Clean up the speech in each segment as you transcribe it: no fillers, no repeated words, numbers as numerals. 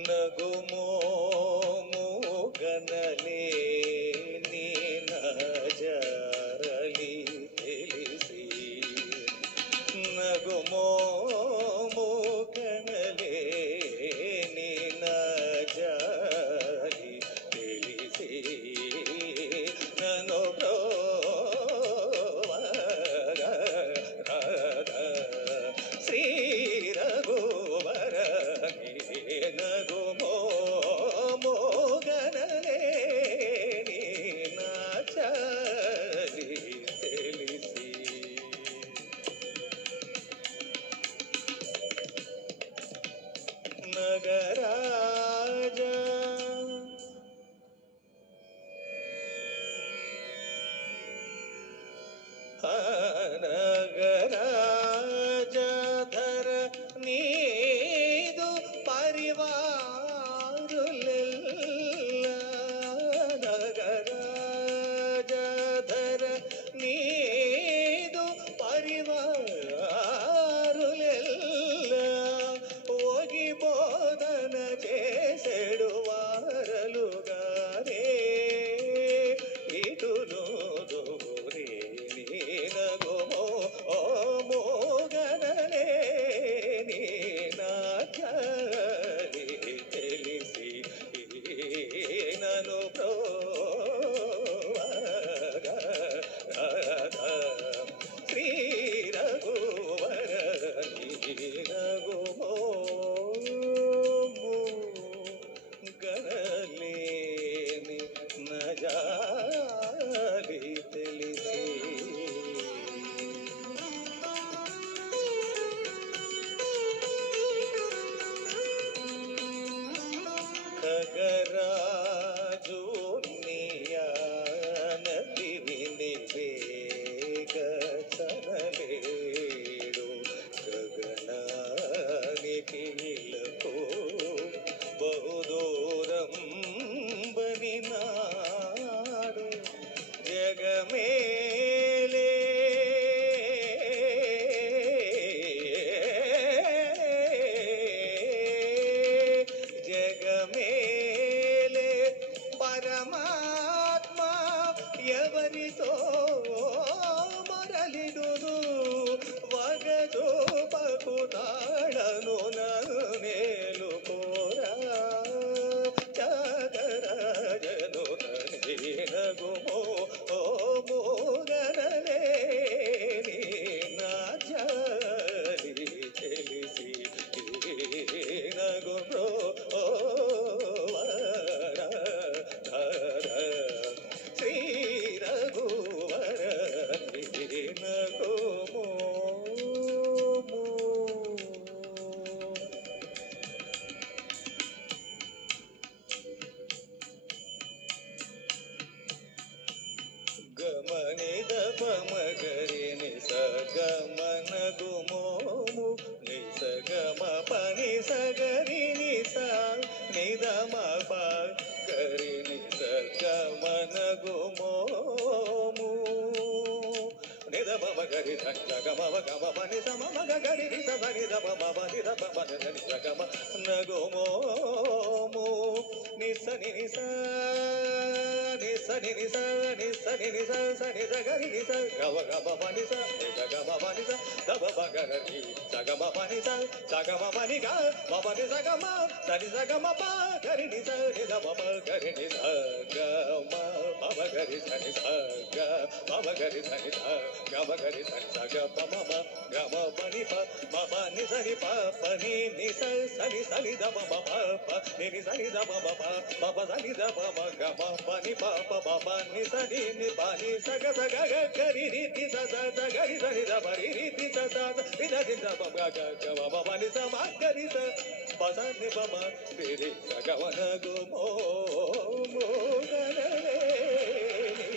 నగుమోము గనలే నీ నజరలి తెలిసి నగుమోము గనలే నీ నజరలి తెలిసి నన్ను శ్రీ రఘువర నగుమో మోగనలే నీ నాచలి తెలిసి నగరాజ నగరాజధర నీదు పరివారులెల్ల నగరాజధర నీదు పరివారులెల్ల ఓగి బోధన చేసెడు వారలుగానే ఇటును నగుమో మోగనలే నీ నాచలి తెలిసి నను శ్రీ రఘువర నగుమో గనలే నీ నజాలి తెలిసి ఖగరాజు నియానతి వినివేగ చనలేడు గగనానికి ఇలకు బహుదూరం బనినాడు జగమేలే జగమేలే పరమాత్మ ఎవరితో మరలిడును వగజోపకు తాళను నేలు కోరా చదరాజను నగుమో మోగనలే నీ నాచలి తెలిసి నగుమో శ్రీ రఘువర నగుమో గమనిద పమగరి నిస గమనగుమోము నిస గమ పని సగరి నిస నిదమ పగరి నిస గమనగుమోము నిద పమ గరి ధ గమ గమ పని సమ మగ గరి నిస ధని ద పమ పని ద పమ ధని స గమ నగుమోము నిస నిస నిస నిస నిస నిస సని సగరి నిస గమ గమ పని స నిద గమ పని స దబ బగరి సగమ పని స సగమ పని గ మపని సగమ సని సగమ ప గరి నిస నిద మప గరి నిస గమ మమ గరి సని స గ మమ గరి సని స గమ గరి సని స గ ప మమ గమ పని ప మమ ని సని ప పని ని స సని సని ద మమ ప ప ని సని ద మమ ప మమ సని ద మమ గమ పని ప ప మమ ని సని ని ప ని స గ స గ గ గరి రి తి స స స గరి సని ద పరి రి తి స స ని ద ది ద మమ గ గ మమ పని స మ గరి స ప స ని ప మ రి రి స గ వ న గు మో మో గనలే నీ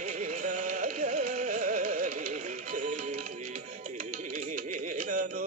నాచలి తెలిసి నను